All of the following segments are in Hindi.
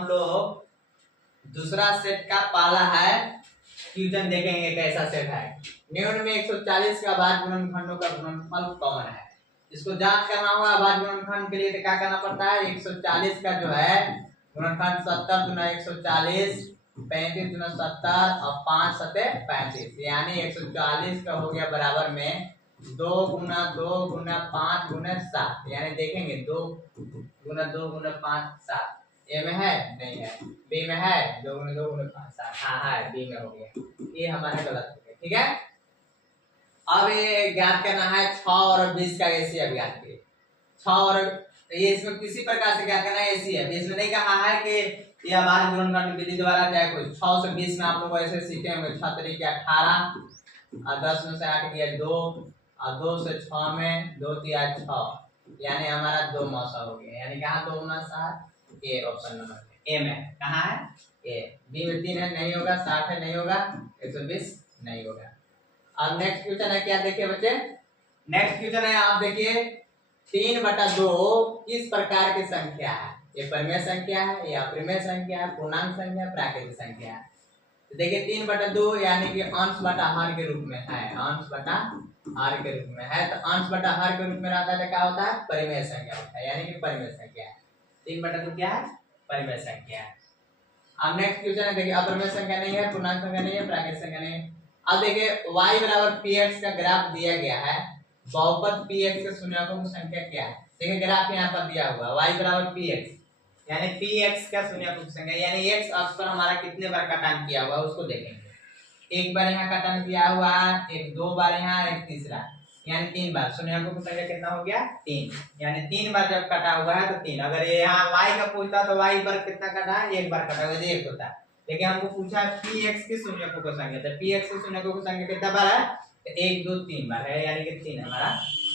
हम लोग दूसरा सेट का पहला है क्वेश्चन देखेंगे कैसा सेट है। निम्न में 140 का भाज्य गुणनखंडों का गुणनफल कौन है। इसको जांच करना होगा। भाज्य गुणनखंड के लिए तो क्या करना पड़ता है, 140 का जो है गुणनखंड 70 गुना 140, 35 गुना 70 और 5 सते 35, यानी 140 का हो गया बराबर में 2 गुना 2 गुना 5 गुना 7, यानी देखेंगे 2 गुना 2 गुना 5 7। ए में है नहीं है, बी में है 2 गुना 2 गुना 5 7, हाँ है बी में हो गया, ये हमारा गलत हो गया। ठीक है, अब ये ज्ञात करना है 6 और 20 का एसीएफ ज्ञात करिए। 6 और ये इसमें किसी प्रकार से क्या करना है एसीएफ, इसमें नहीं कहा है कि यह भाज्य गुणनखंड विधि द्वारा चाहे कुछ। 6 से 20 में आप लोग ऐसे सीखे होंगे 6 तरीके 18 और 10 में से 8 गया 2 और 2 से 6 में 2 तिया 6, यानी हमारा 2 मौसा हो गया। यानी कहाँ 2 मौसा है, ए ऑप्शन नंबर ए में कहाँ है, ए। बी में 3 है नहीं होगा, 60 है नहीं होगा, 120 नहीं होगा। अब नेक्स्ट क्वेश्चन है, क्या देखिए बच्चे, नेक्स्ट क्वेश्चन है आप देखिए 3/2 किस प्रकार की संख्या है। ये परिमेय संख्या है, या अपरिमेय संख्या है, पूर्णांक संख्या, प्राकृतिक संख्या है। तो देखिए 3/2 यानी कि अंश बटा हर के रूप में है, अंश बटा हर के रूप में है। तो अंश बटा हर के रूप में रहता है तो क्या होता है, परिमेय संख्या होता है, यानी कि परिमेय संख्या है। 3/2 क्या है, परिमेय संख्या है। अब नेक्स्ट क्वेश्चन है देखिए अपरिमेय संख्या नहीं है, पूर्णांक संख्या नहीं है, प्राकृतिक संख्या नहीं है। अब देखिए y बराबर px का ग्राफ दिया गया है, बहुपद px के शून्यकों की संख्या क्या है। देखिए ग्राफ यहाँ पर दिया हुआ y बराबर px, यानी px का शून्यकों की संख्या, यानी x अक्ष पर हमारा कितने बार कटान किया हुआ है उसको देखेंगे। एक बार यहाँ कटान किया हुआ है, एक 2 बार यहाँ, एक तीसरा, यानी 3 बार। शून्यकों की संख्या कितना हो गया 3, यानी 3 बार जब कटा हुआ है तो 3। अगर यहाँ y का पूछता तो y पर कितना कटा है, एक बार कटा हुआ है, एक होता है। लेकिन हमको पूछा है px की शून्यकों की संख्या, तो px की शून्यकों की संख्या कितना बार है, तो 1 2 3 बार है, यानी कि 3 हमारा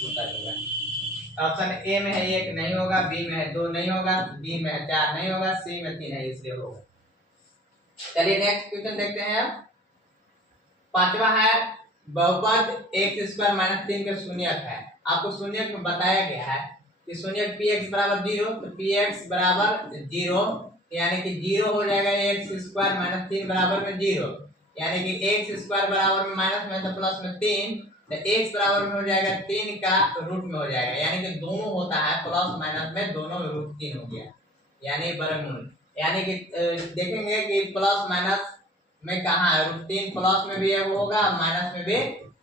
उत्तर होगा। ऑप्शन ए में है 1 नहीं होगा, बी में है 2 नहीं होगा, बी में है 4 नहीं होगा, सी में 3 है इसलिए होगा। चलिए नेक्स्ट क्वेश्चन देखते हैं। पांचवा है बहुपद x² - 3 का शून्यक है। आपको शून्यक में बताया गया है कि शून्यक px बराबर 0, तो px बराबर 0 यानी कि 0 हो जाएगा, x² - 3 बराबर में 0, यानी कि x² बराबर में माइनस में तो प्लस में 3, तो x बराबर में हो जाएगा 3 का रूट में हो जाएगा, यानी कि दोनों होता है प्लस माइनस में, दोनों में रूट 3 हो गया, यानी वर्गमूल। यानी कि देखेंगे कि प्लस माइनस में कहाँ है रूट 3, प्लस में भी होगा माइनस में भी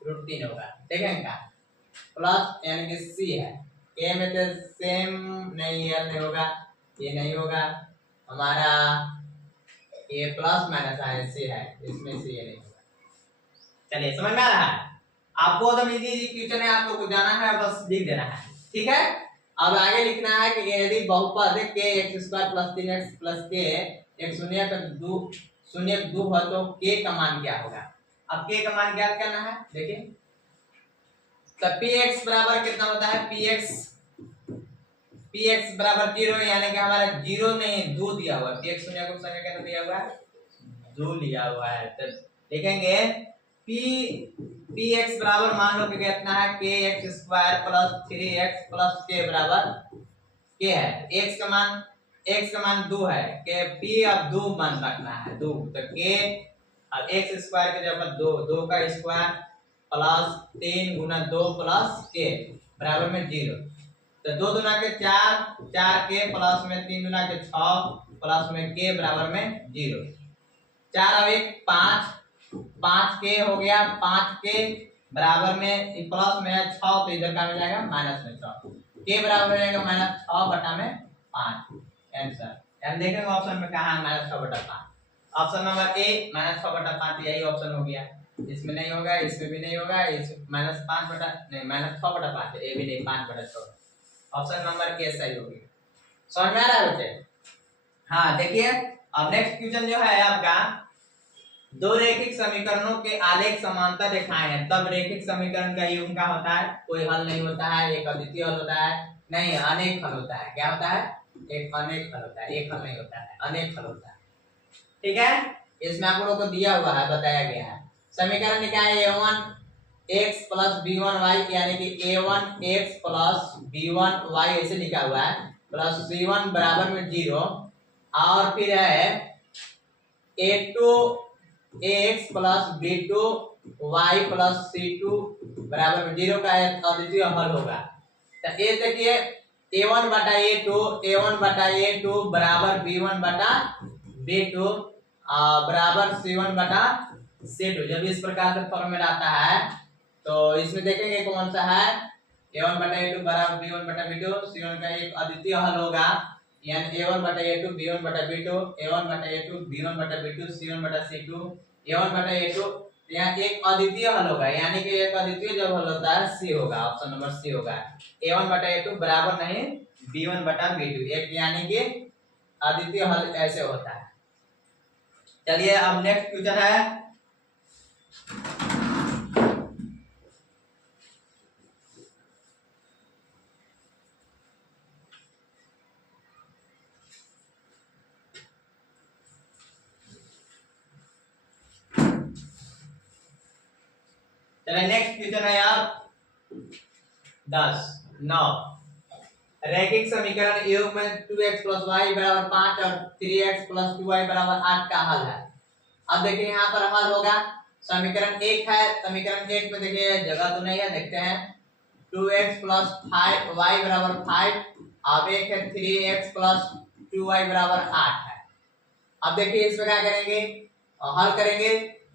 रूट 3 होगा। देखेंगे का प्लस यानी कि सी है, ए में तो सेम नहीं है, नहीं होगा, ये नहीं होगा हमारा, ये प्लस माइनस है, सी है, इसमें सी ये नहीं होगा। चलिए समझ में आ रहा है आपको, तो इजी क्वेश्चन है, आप लोग को जाना है बस लिख देना है। ठीक है, अब आगे लिखना है कि यदि बहुपद k x² + 3x + k एक शून्यक 2 है तो k का मान क्या होगा। अब k का मान ज्ञात करना है। देखिए तो px बराबर कितना होता है, px बराबर 0, यानी कि हमारा 0 नहीं 2 दिया हुआ है, px शून्यकों की संख्या कितना दिया हुआ है, 2 लिया हुआ है। तो देखेंगे px बराबर मान लो कि कितना है kx² + 3x + k बराबर k है। x का मान 2 है, के p अब 2 मान रखना है 2, तो k अब x² के जगह 2 का स्क्वायर प्लस 3 गुना 2 प्लस k बराबर में 0, तो 2 दूना के 4, 4k प्लस में 3 दूना के 6 प्लस में k बराबर में 0, 4 और 1 5, 5k हो गया, 5k बराबर में प्लस में 6 तो इधर का मिल जाएगा माइनस में 6, k बराबर हो जाएगा -6/5 आंसर। यानी देखेंगे ऑप्शन में कहां है -6/5, ऑप्शन नंबर ए -6/5, यही ऑप्शन हो गया। इसमें नहीं होगा, इसमें भी नहीं होगा, इस -6/5 ए भी नहीं, 5/6, ऑप्शन नंबर ए सही हो गया। समझ में आ रहा है बच्चे। हाँ देखिए अब नेक्स्ट क्वेश्चन जो है आपका, दो रैखिक समीकरणों के आलेख समांतर रेखाएं हैं, तब रैखिक समीकरण का योग क्या होता है, कोई हल नहीं होता है, एक अद्वितीय हल होता है, नहीं अनेक हल होता है। क्या होता है, एक अनेक हल होता है, एक हल नहीं होता है, अनेक हल होता है। ठीक है, इसमें आप लोगों को दिया हुआ है, बताया गया है। समीकरण निकाय a1x + b1y, यानी कि a1x + b1y ऐसे लिखा हुआ है, प्लस c1 बराबर में 0, और फिर है a2x plus b2y plus c2 बराबर 0 का अद्वितीय हल होगा। तो ये देखिए a1 बटा a2 बराबर b1 बटा b2 बराबर c1 बटा c2। जब इस प्रकार से फॉर्मूला आता है तो इसमें देखेंगे कौन सा है, a1 बटा a2 बराबर b1 बटा b2, c1 का एक अद्वितीय हल होगा, यानी a1 बटा a2 b1 बटा b2, a1 बटा a2 b1 बटा b2, c1 बटा c2, a1 बटा a2, यहाँ एक अद्वितीय हल होगा, यानी कि एक अद्वितीय जब हल होता है c होगा, ऑप्शन नंबर सी होगा। a1 बटा a2 बराबर नहीं b1 बटा b2, एक यानी कि अद्वितीय हल ऐसे होता है। चलिए अब नेक्स्ट क्वेश्चन है नेक्स्ट क्वेश्चन है यार 9 रैखिक समीकरण योग में 2x प्लस वाई बराबर 5 और 3x प्लस 2y बराबर 8 का हल है। अब देखिए यहाँ पर हल होगा, समीकरण 1 है, समीकरण 1 में देखिए जगह तो नहीं है, देखते हैं 2x प्लस 5y बराबर 5, अब एक है 3x प्लस 2y बराबर 8 है। अब देखिए इसमें क्या करेंगे, हल करेंगे,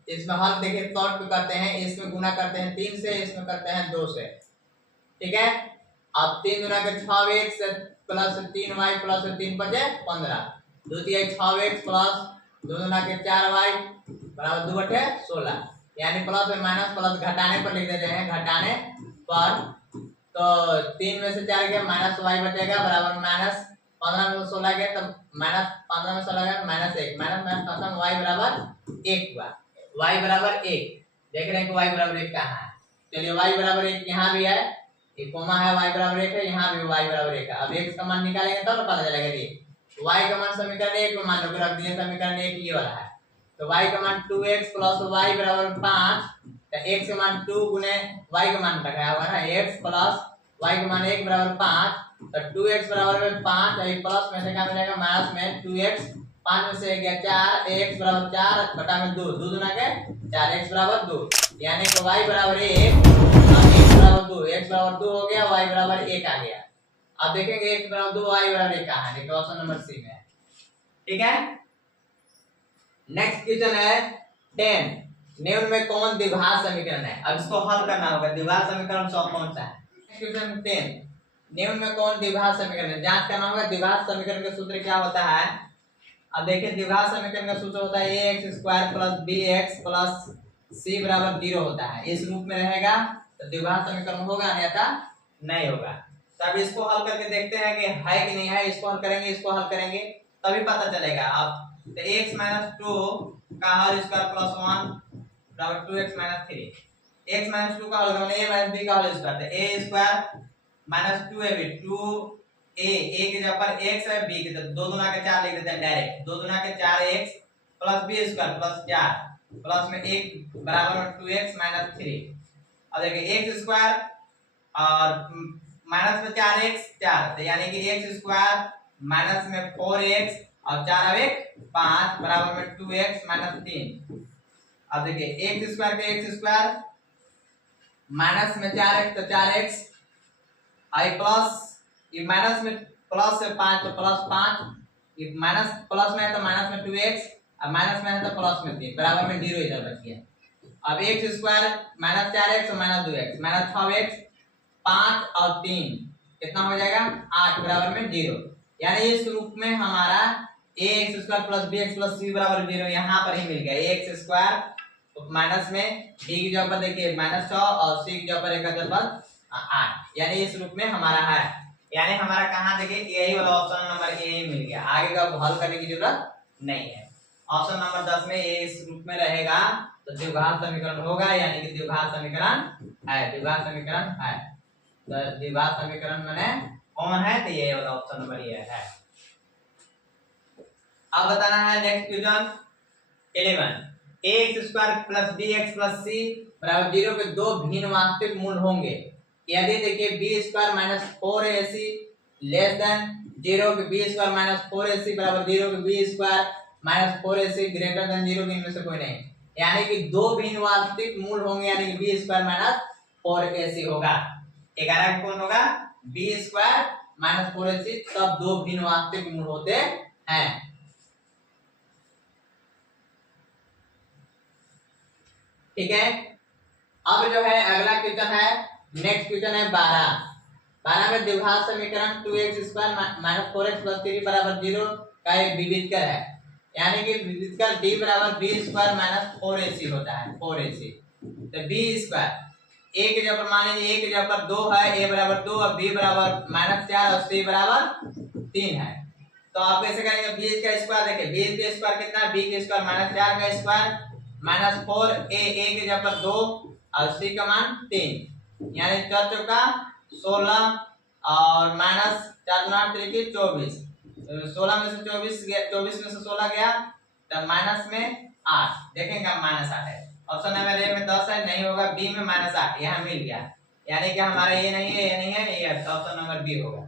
इसमें हल देखिए सॉल्व करते हैं, इसमें गुना करते हैं 3 से, इसमें करते हैं 2 से, ठीक है। अब 3 गुना के 6x प्लस 3y प्लस 3 बचे 15, 2 तिहाई 6x प्लस 2 गुना के 4y बराबर 2 बटे 16, यानी प्लस में माइनस प्लस घटाने पर लिख देते हैं, घटाने पर तो 3 में से 4 गया माइनस y बचेगा बराबर माइनस 15 में 16 गया तब माइनस 15 में 16 गया माइनस 1, माइनस माइनस खत्म, y बराबर 1 हुआ, y बराबर 1। देख रहे हैं कि y बराबर 1 कहाँ है, चलिए y बराबर 1 यहाँ भी है, ये कोमा है, y बराबर 1 है, यहाँ भी y बराबर 1 है। अब x का मान निकालेंगे तब पता चलेगा कि y का मान समीकरण 1 में मान लो रख दिए, समीकरण 1 ये वाला है, तो y का मान 2x प्लस y बराबर 5, तो x का मान 2 गुने y का मान रखा हुआ है, x प्लस y का मान 1 बराबर 5, तो 2x बराबर में 5 और प्लस में से क्या मिलेगा माइनस में 2x, 5 में से गया 4, x बराबर 4 बटा में 2, 2 गुना के 4x बराबर 2, यानी कि y बराबर 1 और x बराबर 2, x बराबर 2 हो गया, y बराबर 1 आ गया। अब देखेंगे x बराबर 2 y बराबर 1 कहाँ है, देखिए ऑप्शन नंबर सी में है, ठीक है। नेक्स्ट क्वेश्चन है 10 निम्न में कौन द्विघात समीकरण है, अब इसको हल करना होगा, द्विघात समीकरण कौन सा है। क्वेश्चन 10 निम्न में कौन द्विघात समीकरण है, जांच करना होगा द्विघात समीकरण का सूत्र क्या होता है। अब देखिए द्विघात समीकरण का सूत्र होता है ax square plus bx plus c बराबर 0 होता है, इस रूप में रहेगा तो द्विघात समीकरण होगा, अन्यथा नहीं होगा। तब इसको हल करके देखते हैं कि है कि नहीं है, इसको हल करेंगे, इसको हल करेंगे तभी पता चलेगा। अब तो x माइनस 2 का हल स्क्वायर प्लस 1 बराबर 2x माइनस 3, x माइनस 2 का हल करना a माइनस b का हल स्क्वायर, तो a square minus 2ab 2a, a की जगह पर x है, b की जगह 2 गुना के 4 लिख देते हैं डायरेक्ट, 2 गुना के 4x plus b square plus 4 plus में 1 बराबर में 2x माइनस 3। अब देखिए x स्क्वायर और माइनस में 4x 4, तो यानी कि x स्क्वायर माइनस में 4x और 4 अब 5 बराबर में 2x माइनस 3। अब देखिए x स्क्वायर के x स्क्वायर माइनस में 4x तो 4x आई प्लस ये माइनस में प्लस से 5 तो प्लस 5, ये माइनस प्लस में है तो माइनस में 2x और माइनस में है तो प्लस में 3 बराबर में 0 इधर बच गया। अब x स्क्वायर माइनस 4x और माइनस 2x माइनस 6x 5 और 3 कितना हो जाएगा 8 बराबर में 0, यानी इस रूप में हमारा ax square plus bx plus c बराबर 0 यहाँ पर ही मिल गया। ax स्क्वायर तो माइनस में b की जगह पर देखिए माइनस 6 और c की जगह पर 1 जगह पर 8, यानी इस रूप में हमारा है, यानी हमारा कहाँ देखिए यही वाला ऑप्शन नंबर ए ही मिल गया, आगे का हल करने की जरूरत नहीं है। ऑप्शन नंबर 10 में ए इस रूप में रहेगा तो द्विघात समीकरण होगा, यानी कि द्विघात समीकरण है, द्विघात समीकरण है, तो द्विघात समीकरण माने कौन है, तो ये वाला ऑप्शन नंबर ये है। अब बताना है next question 11 ax square plus bx plus c बराबर 0 के दो भिन्न वास्तविक मूल होंगे, यदि देखिए b square minus 4ac less than 0 के बी स्क्वायर माइनस 4ac बराबर 0 के B square minus 4ac greater than 0 के इनमें से कोई नहीं, यानी कि दो भिन्न वास्तविक मूल होंगे, यानी कि बी स्क्वायर माइनस 4ac होगा। 11 कौन होगा? बी स्क्वायर माइनस 4ac, तब दो भिन्न वास्तविक मूल होते हैं। ठीक है, अब जो है अगला क्वेश्चन है, नेक्स्ट क्वेश्चन है 12 में द्विघात समीकरण 2x square minus 4x plus 3 बराबर 0 का एक विविधकर है, यानी कि विविधकर d बराबर b स्क्वायर माइनस 4ac होता है, 4ac। तो b स्क्वायर a के जगह पर मान लीजिए a के जगह पर 2 है, a बराबर 2 और b बराबर माइनस 4 और c बराबर 3 है। तो आप कैसे करेंगे? b का स्क्वायर देखिए, b का स्क्वायर कितना है? b का स्क्वायर माइनस 4 का स्क्वायर माइनस 4, a के जगह पर 2 और c का मान 3, यानी 4 चौका 16 और माइनस 4 गुना 3 की 24, 16 में से 24 गया, 24 में से 16 गया, तब माइनस में 8, देखेंगे माइनस 8 है। ऑप्शन नंबर ए में 10 है, नहीं होगा, बी में माइनस 8 यहाँ मिल गया, यानी कि हमारा ये नहीं है, ये नहीं है, ये ऑप्शन नंबर बी होगा।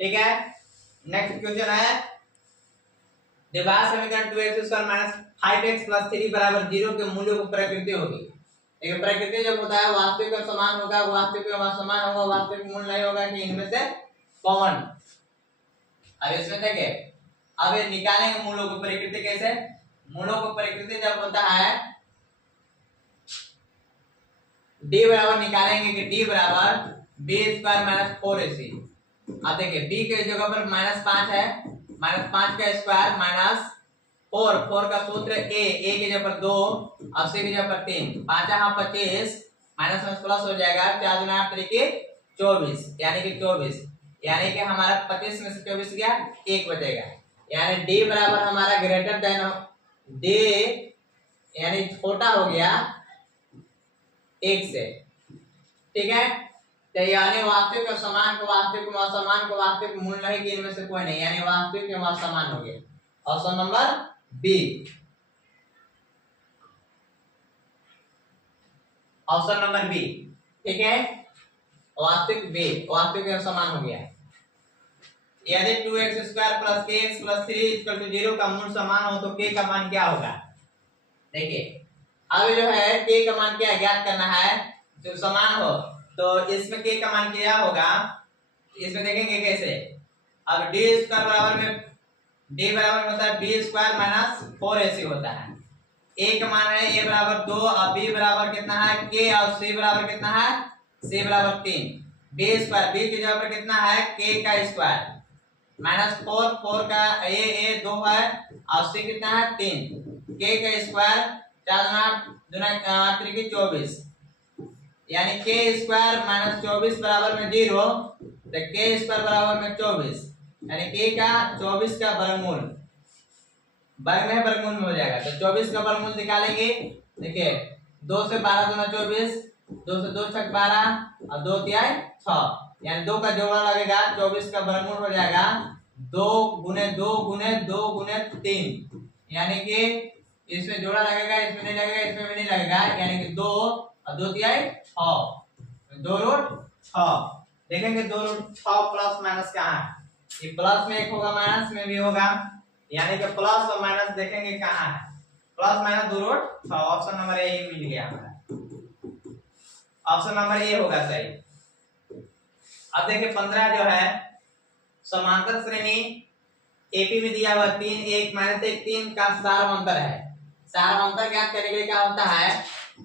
ठीक है, नेक्स्ट क्वेश्चन है, द्विघात समीकरण 2x square minus 5x plus 3 बराबर 0 के मूल्यों को प्रकृति होगी। एक प्रकृति जब होता है वास्तविक और समान होगा, वास्तविक और समान होगा, वास्तविक मूल नहीं होगा कि इनमें से कौन। अब इसमें देखिए, अब ये निकालेंगे मूलों की प्रकृति कैसे? मूलों की प्रकृति जब होता है d बराबर निकालेंगे कि d बराबर b स्क्वायर माइनस 4ac। अब देखिए b के जगह पर माइनस 5 है, माइनस 5 का स्क्वायर माइनस 4 का सूत्र a की जगह पर 2 और c की जगह पर 3, 5 यहाँ 25 माइनस में प्लस हो जाएगा, 4 गुना 3 की 24, यानी कि 24, यानी कि हमारा 25 में से 24 गया, 1 बचेगा, यानी d बराबर हमारा ग्रेटर देन d, यानी छोटा हो गया 1 से। ठीक है, तो यानी वास्तविक और समान को वास्तविक और असमान को वास्तविक मूल नहीं कि इनमें से कोई नहीं, यानी वास्तविक एवं असमान हो गया, option number B, option number B. ठीक है, वास्तविक बी, वास्तविक एवं समान हो गया। यदि 2x square plus kx plus 3 equal to 0 का मूल समान हो तो k का मान क्या होगा? देखिए, अब जो है k का मान क्या ज्ञात करना है, जो समान हो, तो इसमें k का मान क्या होगा, इसमें देखेंगे कैसे। अब d स्क्वायर बराबर में d बराबर होता है b स्क्वायर माइनस 4ac होता है, a का मान है a बराबर 2 और b बराबर कितना है k और c बराबर कितना है c बराबर 3, b स्क्वायर b की जगह पर कितना है k का स्क्वायर माइनस 4 का a 2 है और c कितना है 3, k का स्क्वायर 4 गुना 3 की 24, यानी k स्क्वायर माइनस 24 बराबर में 0, तो k स्क्वायर बराबर में 24, यानी k का 24 का वर्गमूल, वर्ग में वर्गमूल में हो जाएगा, तो 24 का वर्गमूल निकालेंगे। देखिए 2 से 12 गुना 24, 2 से 2 छक 12 और 2 तिहाई 6, यानी 2 का जोड़ा लगेगा, 24 का वर्गमूल हो जाएगा 2 गुने 2 गुने 2 गुने 3, यानी कि इसमें जोड़ा लगेगा, इसमें नहीं लगेगा, इसमें भी नहीं लगेगा, यानी कि 2 और 2 तिहाई 6, 2 रूट 6। देखेंगे 2 रूट 6 प्लस माइनस कहाँ है, ये प्लस में एक होगा, माइनस में भी होगा, यानी कि प्लस और माइनस देखेंगे कहाँ है, plus minus 2 root 6, option number A मिल गया हमारा, ऑप्शन नंबर ए होगा सही। अब देखिए 15 जो है, समांतर श्रेणी एपी में दिया हुआ 3 1 माइनस 1 3 का सारवंतर है। सारवंतर ज्ञात करने के लिए क्या होता है,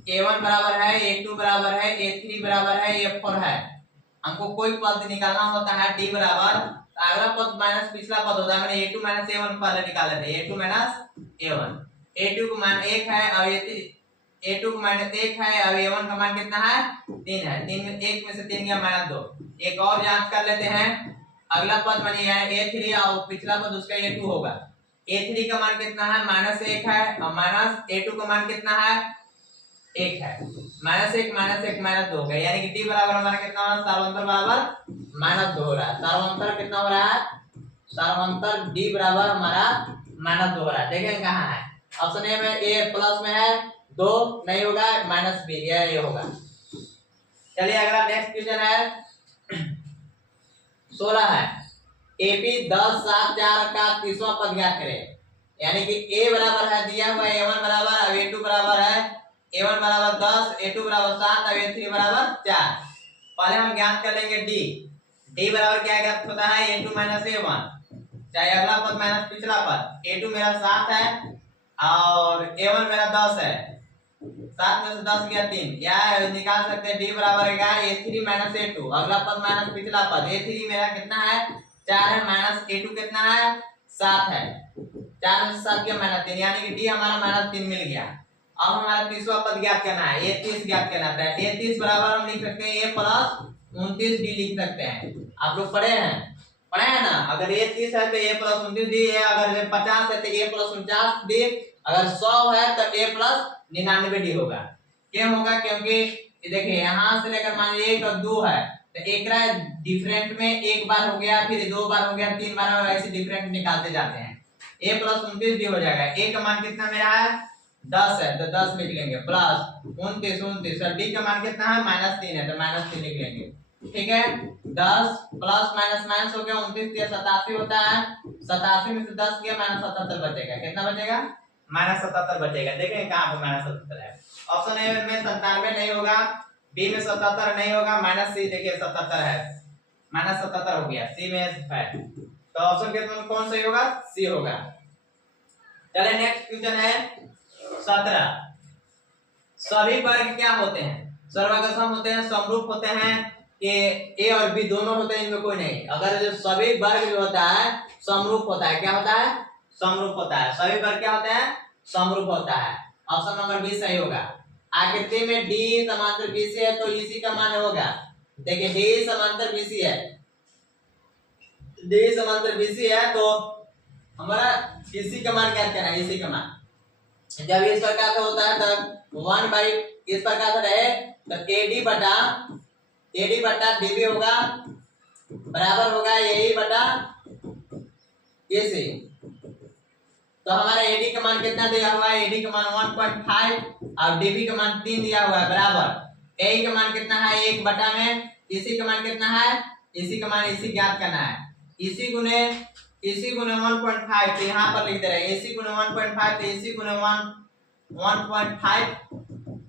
a1 बराबर है, a2 बराबर है, a3 बराबर है, a4 है, हमको कोई पद निकालना होता है d बराबर, अगला पद माइनस पिछला पद होता है, मैंने a2 माइनस a1 पहले निकाले थे, a2 माइनस a1, a2 का मान 1 है और a2 का मान 1 है और a1 का मान कितना है 3 है, 3 में 1 में से 3 गया माइनस 2। एक और जांच कर लेते हैं, अगला पद मानिए a3 और पिछला पद उसका a2 होगा, a3 का मान कितना है -1 है और माइनस a2 का मान कितना है 1 है, -1 माइनस 2 हो गया, यानी कि d बराबर हमारा कितना हो रहा है, सारवंतर बराबर -2 हो रहा है, सारवंतर कितना हो रहा है, सारवंतर d बराबर हमारा -2 हो रहा है। देखें कहाँ है, ऑप्शन ए में, a प्लस में है 2 नहीं होगा, माइनस b ये होगा। चलिए अगला नेक्स्ट क्वेश्चन है 16 है। एपी 10 7 4 का 30वां पद ज्ञात करें। यानी कि ए बराबर है दिया हुआ a1 बराबर, अब a2 बराबर है a1 बराबर 10, a2 बराबर 7, अब a3 बराबर 4। पहले हम ज्ञात कर लेंगे डी। डी बराबर क्या ज्ञात होता है, a2 माइनस a1, चाहे अगला पद माइनस पिछला पद। a2 मेरा 7 है और a1 मेरा 10 है, 7 में से 10 गया 3, या निकाल सकते हैं डी बराबर है a3 माइनस a2, अगला पद माइनस पिछला पद। a3 मेरा कितना है 4 है, माइनस a2 कितना है 7 है, 4 में से 7 गया माइनस 3, यानी कि डी हमारा माइनस 3 मिल गया। अब हमारा 30वां पद ज्ञात करना है, a30 ज्ञात करना है। a30 बराबर हम लिख सकते हैं a प्लस 29 डी लिख सकते हैं। आप लोग पढ़े हैं ना, अगर a30 है तो a प्लस 29 डी है, अगर 50 है तो a प्लस 49 डी, अगर 100 है तो a प्लस 99 डी होगा। क्यों होगा, क्योंकि देखिए यहां से लेकर मान लीजिए 1 और 2 है तो एक डिफरेंट में एक बार हो गया, फिर 2 बार हो गया, 3 बार हो गया, ऐसे डिफरेंट निकालते जाते हैं। a प्लस 29 डी हो जाएगा। a का मान कितना मेरा है 10 है तो 10 लिख लेंगे, प्लस 29 और डी का मान कितना है -3 है तो -3 लिख लेंगे। ठीक है, 10 प्लस माइनस माइनस हो गया, 29 या 87 होता है, 87 में से 10 गया -77 बचेगा। कितना बचेगा -77 बचेगा। देखें कहां पे -77 है। ऑप्शन ए में 97 नहीं होगा, बी में 77 नहीं होगा, माइनस सी देखिए 77 है, -77 हो गया, सी में है, तो ऑप्शन के कौन सही होगा, सी होगा। चलिए नेक्स्ट क्वेश्चन है 17। सभी वर्ग क्या होते हैं, सर्वसम होते हैं, समरूप होते हैं, कि ए और बी दोनों होते हैं, इनमें कोई नहीं। अगर जो सभी वर्ग जो होता है समरूप होता है, क्या होता है समरूप होता है। सभी वर्ग क्या होते हैं समरूप होता है। ऑप्शन नंबर बी सही होगा। आकृति में डी समांतर बीसी है तो इसी का मान होगा। देखिए डी समांतर बीसी है, डी समांतर बीसी है तो हमारा इसी का मान क्या करना है, इसी का मान। जब इस प्रकार से होता है तब 1 बाई इस प्रकार से रहे तो AD बटा DB होगा बराबर होगा AE बटा AC। तो हमारा AD का मान कितना दिया हुआ है, AD का मान 1.5 और DB का मान 3 दिया हुआ है बराबर। AE का मान कितना है 1 बटा में, AC का मान कितना है, AC का मान AC ज्ञात करना है। AC गुने 1.5 तो यहाँ पर लिख दे रहे हैं AC गुने 1.5 तो AC गुने 1.5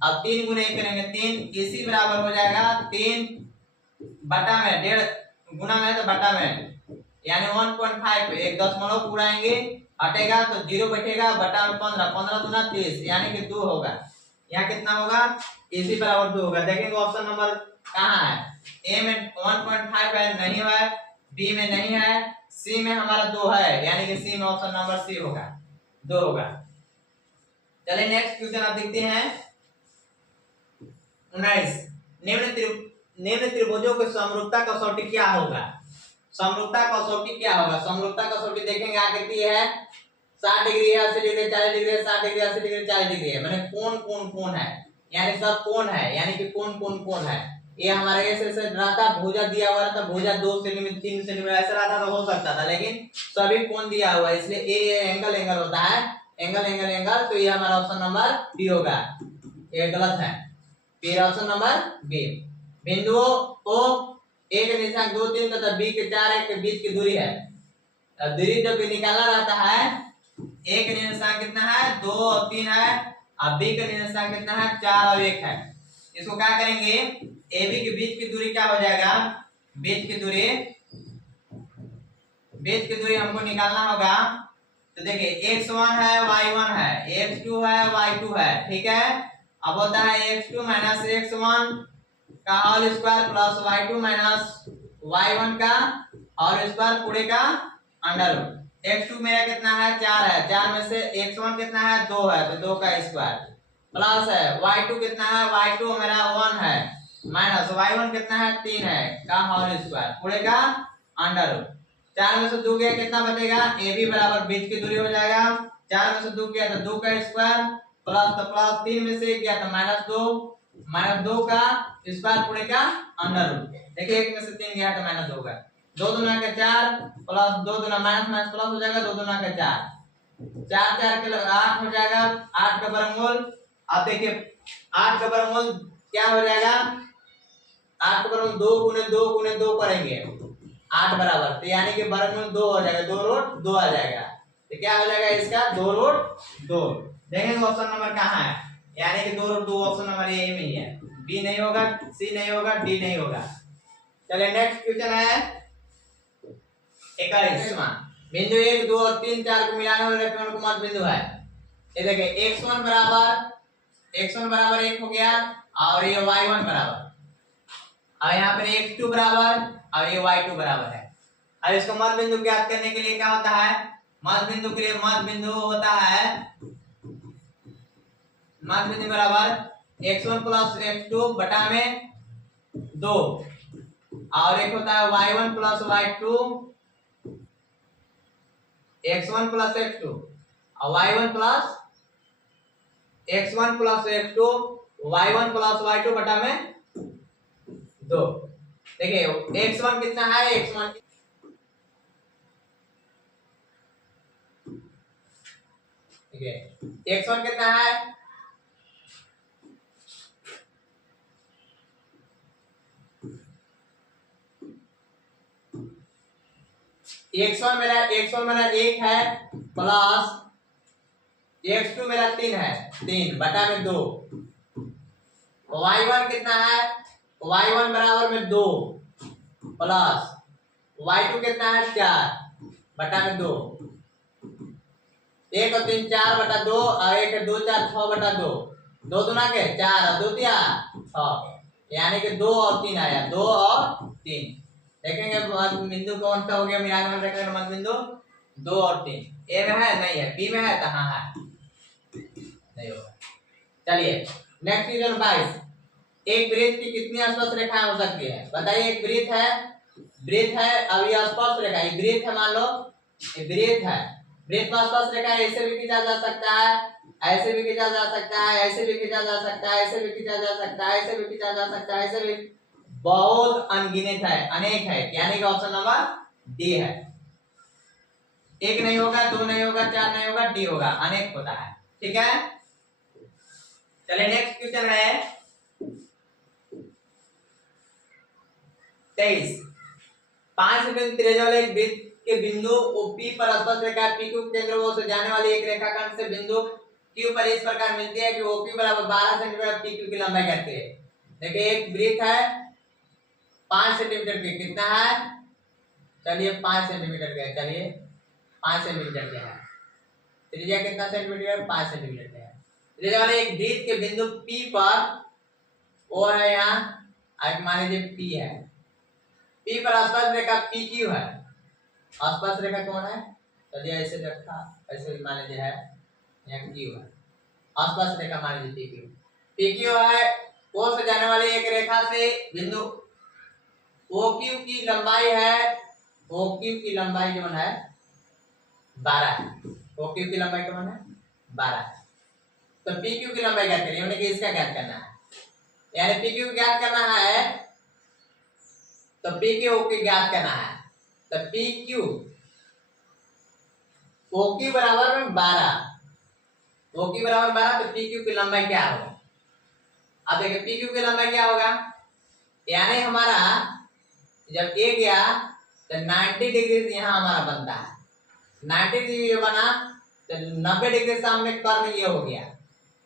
अब 3 गुने करेंगे 3, AC बराबर हो जाएगा 3 बटा में 1.5 गुना में तो बटा में, यानी 1.5 एक दशमलव पूराएंगे हटेगा तो 0 बैठेगा, बटा में 15 गुना 30 यानी कि 2 होगा। यहाँ कितना होगा AC बराबर 2 होगा। देखेंगे ऑप्शन नंबर कहाँ है, A में 1.5 है नहीं है, B में नहीं है, C में हमारा 2 है, यानी कि C में ऑप्शन नंबर C होगा, 2 होगा। चलिए नेक्स्ट क्वेश्चन आप देखते हैं 19। निम्न त्रिभुजों की समरूपता कसौटी क्या होगा। समरूपता कसौटी क्या होगा, समरूपता कसौटी देखेंगे आकृति है 60 डिग्री है, 80 degree, 40 degree, 60 degree, 80 degree, 40 degree है, माने कोण है, यानी सब कोण है, यानी कि कोण है। ये हमारे ऐसे रहता भुजा दिया हुआ रहता, भुजा 2 सेंटीमीटर 3 सेंटीमीटर ऐसा रहता तो हो सकता था, लेकिन सभी कोण दिया हुआ है इसलिए ए एंगल होता है, एंगल तो ये हमारा ऑप्शन नंबर बी होगा, ये गलत है। फिर ऑप्शन नंबर बी। बिंदुओं ओ ए के निशान 2 3 तथा बी के 4 1 के बीच की दूरी है। अब दूरी जब निकालना रहता है ए के निशान कितना है 2 और 3 है, और बी के निशान कितना है 4 और 1 है। इसको क्या करेंगे ए बी के बीच की दूरी क्या हो जाएगा, बीच की दूरी हमको निकालना होगा। तो देखिए x1 है y1 है, x2 है y2 है, ठीक है। अब होता है x2 माइनस x1 का whole square plus y2 minus y1 का होल स्क्वायर पूरे का अंडर रूट। x2 मेरा कितना है 4 है, 4 में से x1 कितना है 2 है तो 2 का स्क्वायर प्लस है y2 कितना है, y2 मेरा 1 है माइनस y1 कितना है 3 है का होल स्क्वायर पूरे का अंडर रूट। 4 में से 2 गया कितना बचेगा, AB बराबर बीच की दूरी हो जाएगा, 4 में से 2 गया तो 2 का स्क्वायर प्लस 3 में से 1 गया तो -2 का स्क्वायर पूरे का अंडर रूट। देखिए 1 में से 3 गया तो -2 होगा, 2 दूना का 4 प्लस 2 दूना माइनस प्लस हो जाएगा, 2 दूना का 4 4 4 के 8 हो जाएगा, 8 का वर्गमूल। अब देखिए 8 का वर्गमूल क्या हो जाएगा, 8 का वर्गमूल 2 गुने 2 करेंगे, 8 बराबर, तो यानी कि वर्गमूल 2 हो जाएगा, 2 रूट 2 आ जाएगा। तो क्या हो जाएगा इसका 2 रूट 2। देखेंगे ऑप्शन नंबर कहाँ है, यानी कि 2 रूट 2 ऑप्शन नंबर ए में ही है। बी नहीं होगा, सी नहीं होगा, डी नहीं होगा। चलिए नेक्स्ट क्वेश्चन है 21वां। बिंदु 1 2 और 3 4 को मिलाने वाले रेखाखंड को मध्य बिंदु है। ये देखिए x1 बराबर 1 हो गया और ये y1 बराबर, और यहाँ पर x2 बराबर और ये y2 बराबर है। अब इसको मध्य बिंदु ज्ञात करने के लिए क्या होता है, मध्य बिंदु के लिए मध्य बिंदु होता है मध्य बिंदु बराबर x1 प्लस x2 बटा में 2, और एक होता है y1 plus y2, x1 plus x2 और y1 plus x1 plus x2, y1 plus y2 बटा में 2। देखिए x1 कितना है, x1 ठीक है, x1 कितना है, x1 मेरा 1 है प्लस x2 मेरा 3 है, 3 बटा में 2। y1 कितना है, y1 बराबर में 2 प्लस y2 कितना है 4 बटा में 2। 1 और 3 4 बटा 2 और 1 2 4 6 बटा 2, 2 दूना के 4 और 2 तिया 6, यानी कि 2 और 3 आया, 2 और 3। देखेंगे बिंदु कौन सा हो गया, मिलान में रखेंगे मध्य बिंदु 2 और 3। ए में है नहीं है, बी में है, कहाँ है, नहीं होगा। चलिए नेक्स्ट क्वेश्चन 22। एक वृत्त की कितनी स्पर्श रेखाएं हो सकती है, बताइए। एक वृत्त है, अब ये स्पर्श रेखा, ये वृत्त है, मान लो ये वृत्त है, वृत्त में स्पर्श रेखा ऐसे भी खींचा जा सकता है, ऐसे भी खींचा जा सकता है, ऐसे भी खींचा जा सकता है, ऐसे भी खींचा जा सकता है, ऐसे भी खींचा जा सकता है, ऐसे भी, बहुत अनगिनत है, अनेक है, यानी कि ऑप्शन नंबर डी है। एक नहीं होगा, 2 नहीं होगा, 4 नहीं होगा, डी होगा, अनेक होता है। ठीक है, चलिए नेक्स्ट क्वेश्चन है 23। 5 बिंदु त्रिज्या वाले एक वृत्त के बिंदु P पर स्पर्श रेखा PQ केंद्र से जाने वाली एक रेखाखंड से बिंदु Q पर इस प्रकार मिलती है कि OP बराबर 12 सेंटीमीटर, PQ की लंबाई कहती है। देखिए एक वृत्त है 5 सेंटीमीटर की, कितना है, चलिए 5 सेंटीमीटर का, चलिए 5 सेंटीमीटर का है, त्रिज्या कितना सेंटीमीटर, 5 सेंटीमीटर का है। त्रिज्या वाले एक वृत्त के बिंदु P पर, ओ है यहाँ, मान लीजिए P है, P पर स्पर्श रेखा PQ है, स्पर्श रेखा कौन है, चलिए ऐसे रखा, ऐसे मान लीजिए है, यहाँ Q है, स्पर्श रेखा मान लीजिए PQ है, O से जाने वाली एक रेखा से बिंदु OQ की लंबाई है, OQ की लंबाई जो है 12 है, OQ की लंबाई कौन है 12 है। तो PQ की लंबाई ज्ञात करिए, यानी कि इसका ज्ञात करना है, यानी PQ ज्ञात करना है, तो PQ की ज्ञात करना है, तो PQ OQ बराबर में 12, OQ बराबर 12, तो PQ की लंबाई क्या होगा। अब देखिए PQ की लंबाई क्या होगा, यानी हमारा जब ए गया तो 90 डिग्री यहाँ हमारा बनता है, 90 डिग्री बना तो 90 डिग्री सामने कर्ण ये हो गया,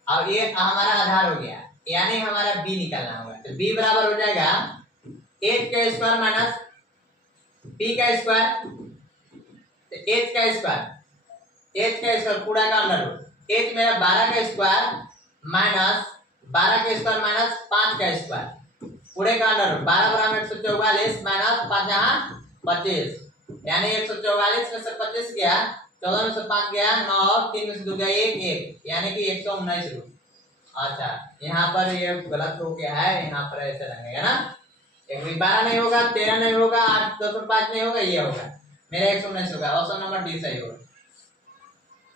और ये हमारा आधार हो गया, यानी हमारा बी निकालना होगा। तो बी बराबर हो जाएगा एच का स्क्वायर माइनस बी का स्क्वायर, तो एच का स्क्वायर पूरा का अंडर रूट, एच मेरा 12 का स्क्वायर माइनस 12 का स्क्वायर माइनस 5 का स्क्वायर, पूरे का अंडर रूट, 12 बराबर 144 माइनस 5 यहाँ 25, यानी 144 में से 25 गया, 14 में से 5 गया 9, 3 में से 2 गया 1, यानी कि 119 रूट। अच्छा यहाँ पर ये गलत हो गया है, यहाँ पर ऐसे रहेगा ना, 12 नहीं होगा, 13 नहीं होगा, 8 10 5 नहीं होगा, ये होगा मेरा 119 होगा, ऑप्शन नंबर डी सही होगा।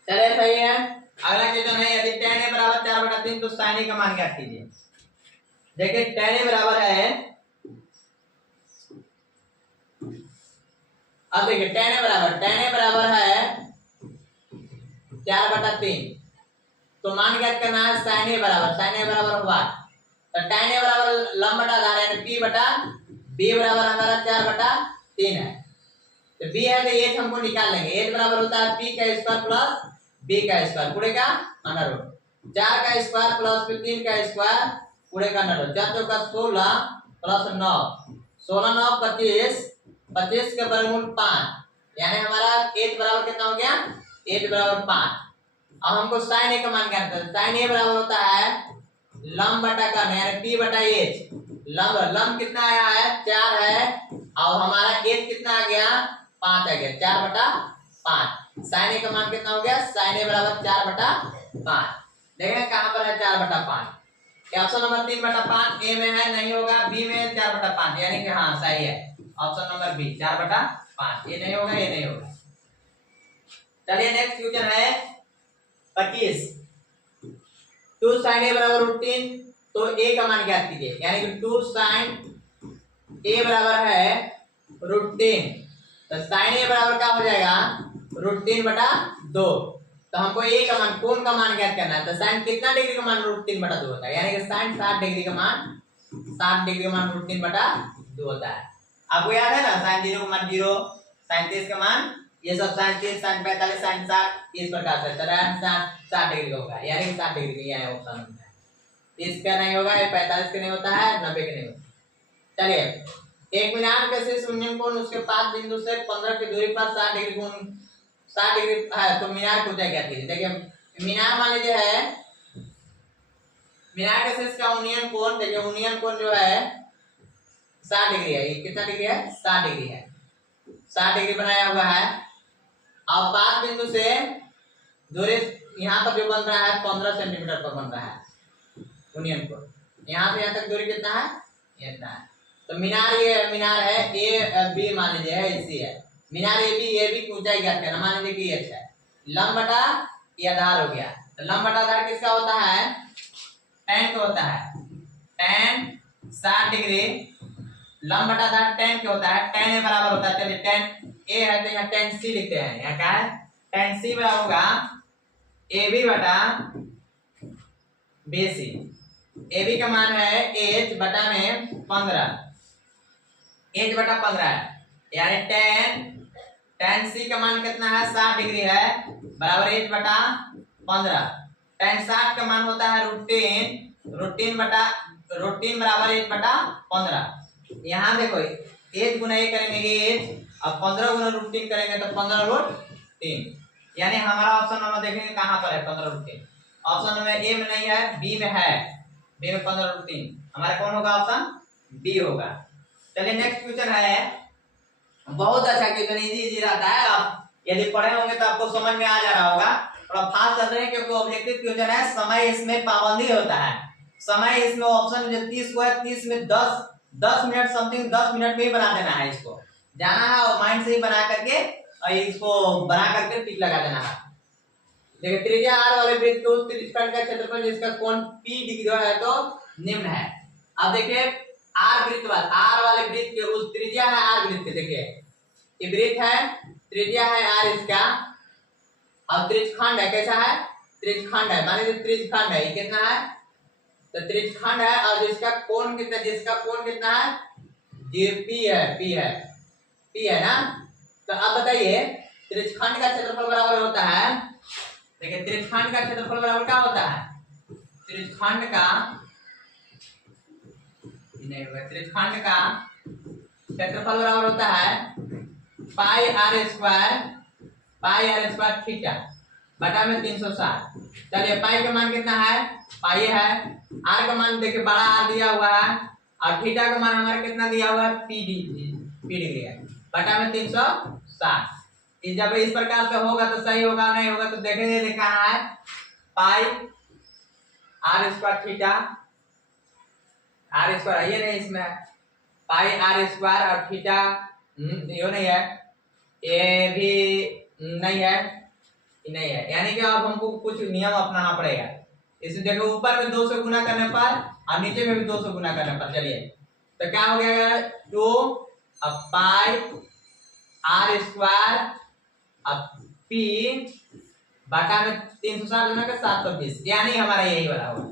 चलिए सही है। अगला क्वेश्चन है, यदि tan a बराबर 4/3 तो sin a का मान ज्ञात कीजिए। देखिए tan a बराबर है, अब देखिए tan a बराबर है 4/3, तो मान ज्ञात करना है sin a बराबर हुआ, तो tan a बराबर लंब बटा आधार यानी p बटा b बराबर हमारा 4/3 3 है, तो b है तो h हमको निकाल लेंगे। h बराबर होता है p का स्क्वायर प्लस b का स्क्वायर पूरे का अंडर रूट, 4 का स्क्वायर प्लस 3 का स्क्वायर पूरे का अंडर रूट, 4 चौका 16 प्लस 9, 16 9 25, 25 का वर्गमूल 5, यानी हमारा h बराबर कितना हो गया, h बराबर 5। अब हमको sin a का मान क्या है, sin a बराबर होता है लंब बटा कर्ण यानी p बटा h। लंब कितना आया है 4 है, और हमारा h कितना आ गया 5 आ गया, 4 बटा 5। sin a का मान कितना हो गया, sin a बराबर 4 बटा 5। देखें कहां पर है 4 बटा 5, ऑप्शन नंबर 3 बटा 5 ए में है, नहीं होगा, बी में 4 बटा 5, यानी कि हाँ सही है ऑप्शन नंबर बी 4 बटा 5, ये नहीं होगा, ये नहीं होगा। चलिए नेक्स्ट क्वेश्चन है 25, 2 sin a बराबर √3, तो a का मान ज्ञात कीजिए, यानी कि 2 sin a बराबर है √3, तो sin a बराबर क्या हो जाएगा √3 बटा 2। तो हमको a का मान, कोण का मान ज्ञात करना है, तो sin कितना डिग्री का मान √3 बटा 2 होता है, यानी कि sin 60 डिग्री का मान, 60 डिग्री का मान √3 बटा 2 होता है। आपको याद है ना sin 0 का मान 0, sin 30 का मान, ये सब sin 30, sin 45, sin 60 इस प्रकार से, तो 60 डिग्री का होगा, यानी कि 60 डिग्री का है ऑप्शन होता है। 30 का नहीं होगा, 45 का नहीं होता है, 90 का नहीं होता। चलिए एक मीनार के शीर्ष विन्यास कोण उसके 5 बिंदु से 15 की दूरी पर 60 डिग्री कोण, 60 डिग्री है, तो मीनार की ऊंचाई क्या थी। देखिए मीनार मान लीजिए है, मीनार के शीर्ष का उन्नयन कोण, देखिए उन्नयन कोण जो है 60 डिग्री है, ये कितना डिग्री है 60 डिग्री है, 60 डिग्री बनाया हुआ है। अब 5 बिंदु से दूरी यहाँ पर जो बन रहा है 15 सेंटीमीटर पर बन रहा है उन्नयन कोण, यहाँ से यहाँ तक दूरी कितना है, इतना है। तो मीनार, ये मीनार है ए बी मान लीजिए है, इसी है मीनार ए बी की ऊंचाई ज्ञात करना, मान लीजिए कि ये अच्छा है, लंब बटा ये आधार हो गया, तो लंब बटा आधार किसका होता है, tan का होता है, tan 60 डिग्री, लंब बटा आधार tan क्या होता है, tan a बराबर होता है, चलिए tan a है तो यहाँ tan c लिखते हैं, यहाँ क्या है tan c बराबर होगा ab बटा bc, ab का मान है h बटा में 15, h बटा 15 है, यानी tan c का मान कितना है 60 डिग्री है, बराबर h बटा 15, tan 60 का मान होता है √3 बटा √3 बराबर h बटा 15। यहाँ देखो h गुना a करेंगे h, अब 15 गुना √3 करेंगे तो 15√3, यानी हमारा ऑप्शन नंबर देखेंगे कहाँ पर है 15√3, ऑप्शन नंबर ए में नहीं है, बी में है, बी में 15√3, हमारा कौन होगा ऑप्शन बी होगा। चलिए नेक्स्ट क्वेश्चन है, बहुत अच्छा क्वेश्चन, इजी रहता है, आप यदि पढ़े होंगे तो आपको समझ में आ जा रहा होगा, थोड़ा फास्ट चल रहे हैं क्योंकि ऑब्जेक्टिव क्वेश्चन है, समय इसमें पाबंदी होता है, समय इसमें ऑप्शन जो 30 को है 30 में 10 मिनट समथिंग 10 मिनट में ही बना देना है, इसको जाना है और माइंड से ही बना करके और इसको बना करके टिक लगा देना है। देखिए त्रिज्या r वाले वृत्त के उस त्रिज्यखंड का क्षेत्रफल जिसका कोण p डिग्री है तो निम्न है। अब देखिए r वाले वृत्त के उस त्रिज्या है r वृत्त के, देखिए ये वृत्त है, त्रिज्या है r इसका, अब त्रिज्यखंड है, कैसा है त्रिज्यखंड है, मान लीजिए त्रिज्यखंड है, ये कितना है तो त्रिज्यखंड है, और जिसका कोण कितना है p है ना। तो अब बताइए त्रिज्यखंड का क्षेत्रफल बराबर होता है, देखिए त्रिज्यखंड का क्षेत्रफल बराबर क्या होता है, त्रिज्यखंड का क्षेत्रफल बराबर होता है पाई आर स्क्वायर थीटा बटा में 360। चलिए पाई का मान कितना है, पाई है, आर का मान देखिए बड़ा आर दिया हुआ है, और थीटा का मान हमारा कितना दिया हुआ है पी डिग्री है, बटा में 360। जब इस प्रकार से होगा तो सही होगा, नहीं होगा तो देखेंगे लिखा है pi r square theta, r square ये नहीं, इसमें पाई आर स्क्वायर और थीटा ये नहीं है, ये भी नहीं है, यानी कि अब हमको कुछ नियम अपनाना पड़ेगा। इसे देखो ऊपर में 2 से गुना करने पर और नीचे में भी 2 से गुना करने पर, चलिए तो क्या हो गया 2 अब पाई आर स्क्वायर अब p बटा में 360 गुना का 720, यानी हमारा यही वाला होगा।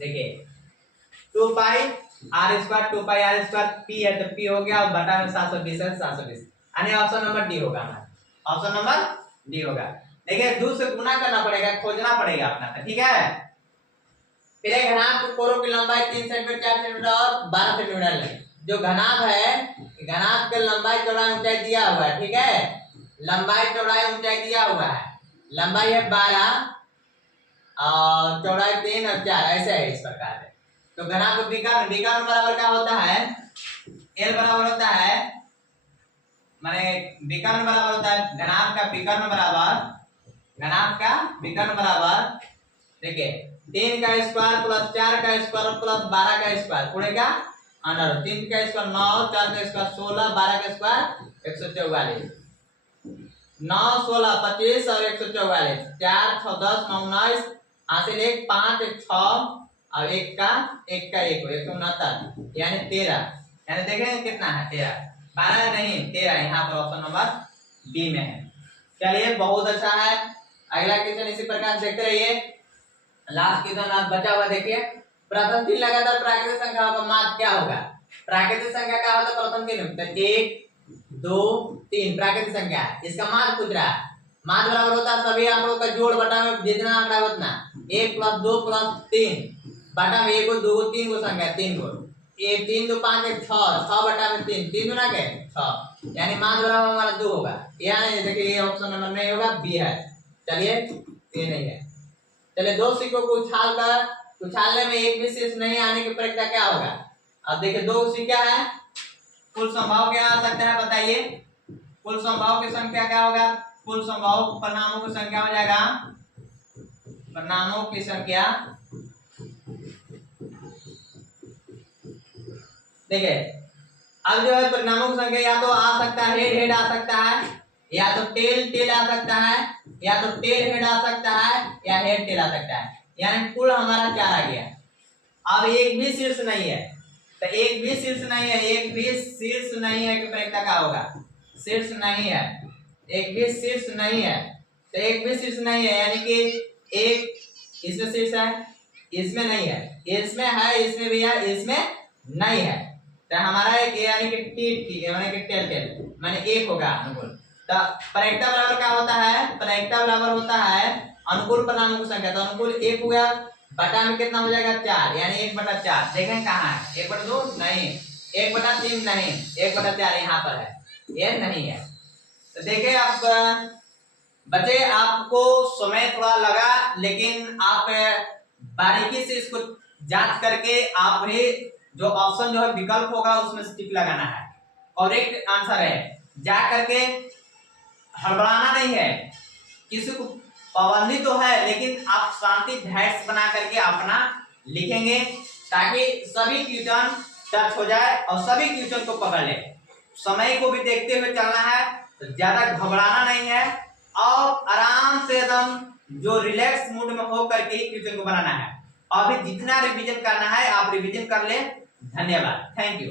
देखिए 2 pi r square 2 pi r square p है तो पी हो गया और बटा में 720 है 720, यानी ऑप्शन नंबर डी होगा हमारा, ऑप्शन नंबर डी होगा। देखिए 2 से गुना करना पड़ेगा, खोजना पड़ेगा अपना, ठीक है। फिर एक घनाभ कोरों की लंबाई 3 सेंटीमीटर 4 सेंटीमीटर और 12 सेंटीमीटर ले। जो घनाभ है, घनाभ के लंबाई चौड़ाई ऊंचाई दिया हुआ है, ठीक है, लंबाई चौड़ाई ऊंचाई दिया हुआ है, लंबाई है 12 और चौड़ाई 3 और 4, ऐसे है इस प्रकार है। तो घनाभ का विकर्ण बराबर क्या होता है, L बराबर होता है, माने विकर्ण बराबर होता है घनाभ का विकर्ण बराबर, घनाभ का विकर्ण बराबर देखिए 3 का स्क्वायर प्लस 4 का स्क्वायर प्लस 12 का स्क्वायर पूरे का अंडर, 3 का स्क्वायर 9, 4 का स्क्वायर 16, 12 का स्क्वायर 144, 9 16 25 और 144, 4 6 10 9 19, हासिल 1 5 1 6 और 1 का 169, यानी 13, यानी देखें कितना है 13, 12 नहीं 13, यहाँ पर ऑप्शन नंबर बी में है। चलिए बहुत अच्छा है। अगला क्वेश्चन इसी प्रकार देखते रहिए। लास्ट क्वेश्चन आप बचा हुआ देखिए, प्रथम 3 लगातार प्राकृतिक संख्याओं का माध्य क्या होगा। प्राकृतिक संख्या क्या होता है, प्रथम 3 तो 1 2 3 प्राकृतिक संख्या, इसका माध्य पूछ रहा है। माध्य बराबर होता है सभी आंकड़ों का जोड़ बटा में जितना आंकड़ा उतना, 1 + 2 + 3 बटा में 1 को 2 को 3 को संख्या 3 को 1 3 2 5 1 6 6 बटा में 3 3 गुना के 6, यानी माध्य बराबर हमारा 2 होगा। यानी देखिए ये ऑप्शन नंबर नहीं होगा, बी है। चलिए ये नहीं है। चलिए 2 सिक्कों को उछालने में एक भी शीर्ष नहीं आने की प्रक्रिया क्या होगा। अब देखिए 2 सिक्का है, कुल संभाव क्या आ सकता है बताइए, कुल संभाव की संख्या क्या होगा, कुल संभाव परिणामों की संख्या हो जाएगा, परिणामों की संख्या देखिए अब जो है परिणामों की संख्या या तो आ सकता है हेड हेड आ सकता है, या तो टेल टेल आ सकता है, या तो टेल हेड आ सकता है, या हेड टेल आ सकता है, यानी कुल हमारा 4 आ गया। अब एक भी शीर्ष नहीं है, तो एक भी शीर्ष नहीं है, एक भी शीर्ष नहीं है कि प्रक्रिया क्या होगा, शीर्ष नहीं है, एक भी शीर्ष नहीं है, तो एक भी शीर्ष नहीं है यानी कि एक इसमें शीर्ष है, इसमें नहीं है, इसमें है, इसमें भी है, इसमें नहीं है, तो हमारा एक यानी कि टी यानी कि टेल टेल माने एक होगा अनुकूल। तो प्रायिकता बराबर क्या होता है, प्रायिकता बराबर होता है अनुकूल परिणामों की संख्या, तो अनुकूल 1 हो गया, बटा में कितना हो जाएगा 4, यानी 1/4। देखें कहाँ है, 1/2 नहीं, 1/3 नहीं, 1/4 यहाँ पर है, ये नहीं है। तो देखिए आप बच्चे आपको समय थोड़ा लगा, लेकिन आप बारीकी से इसको जांच करके आप ही जो ऑप्शन जो है विकल्प होगा उसमें टिक लगाना है, और एक आंसर है, जा करके हड़बड़ाना नहीं है, किसी को पाबंदी तो है लेकिन आप शांति धैर्य बना करके अपना लिखेंगे ताकि सभी क्वेश्चन टच हो जाए और सभी क्वेश्चन को पकड़ ले। समय को भी देखते हुए चलना है, तो ज्यादा घबराना नहीं है और आराम से एकदम जो रिलैक्स मूड में हो करके ही क्वेश्चन को बनाना है। अभी जितना रिवीजन करना है आप रिवीजन कर ले। धन्यवाद, थैंक यू।